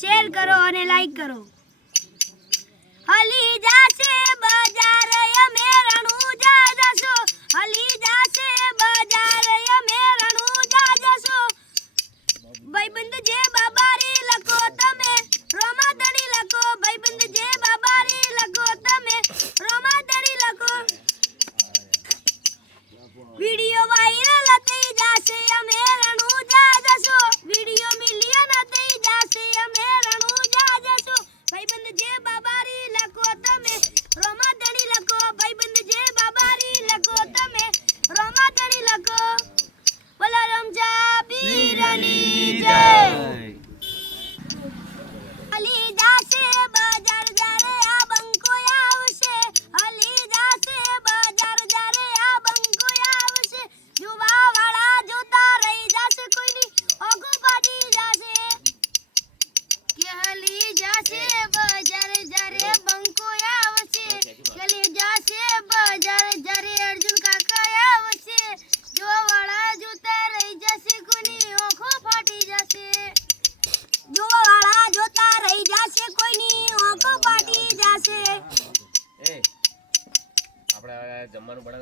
Share કરો અને like કરો. હલી જાશે બજાર અમે રણુજા જશો, હલી જાશે બજાર અમે રણુજા જશો. ભાઈબંધ જે બાબારી લખો તમે રોમાદણી લખો, ભાઈબંધ જે બાબારી લખો તમે રોમાદણી લખો. વિડિયો વાયરલ થઈ જાશે અમે રણુજા જશો, વિડિયો મિલિયન થઈ જાશે અમે રણુજા જશો. ભાઈબંધ જે બાબારી લખો તમે રોમાદણી લખો, ભાઈબંધ જે બાબારી લખો તમે રોમાદણી લખો. બોલો રમજા પીરની જય. હલી જાશે બજાર જ્યારે આ બંકો આવશે, હલી જાશે બજાર જ્યારે આ બંકો આવશે. જોવા વાળા જોતા રહી જાશે, કોઈની ઓગો ફાટી જાશે. કે હલી જાશે બજાર જ્યારે બંકો આવશે, હલી જાશે બજાર જ્યારે અર્જુન કાકા આવશે. જોવા વાળા જોતા રહી જશે, કોઈની ઓખો ફાટી જશે. જોવા વાળા જોતા રહી જશે, કોઈની ઓખો ફાટી જશે. આપણે જમવાનું બનાવી